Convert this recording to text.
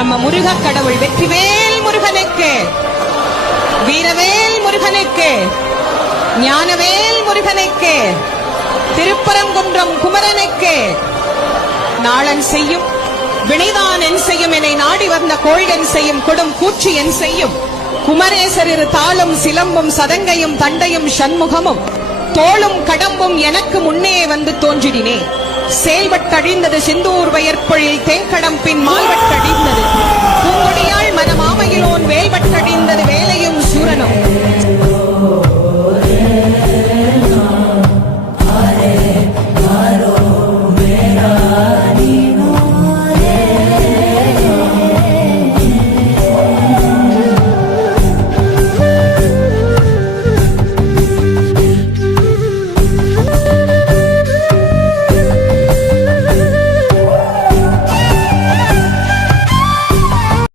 நம்ம முருக கடவுள் வெற்றிவேல் முருகனுக்கு, வீரவேல் முருகனுக்கு, ஞானவேல் முருகனுக்கு, திருப்பரங்குன்றம் குமரனுக்கு. நாளன் செய்யும் வினைதான் என் செய்யும், என்னை நாடி வந்த கோள்டன் செய்யும் கொடும் கூற்று என் செய்யும். குமரேசர் இரு தாளும் சிலம்பும் சதங்கையும் தண்டையும் சண்முகமும் தோளும் கடம்பும் எனக்கு முன்னே வந்து தோன்றினே. செயல்பட்டழிந்தது சிந்தூர் வயற்பொழில் தேங்கடம் பின் மால்வட்டழிந்தது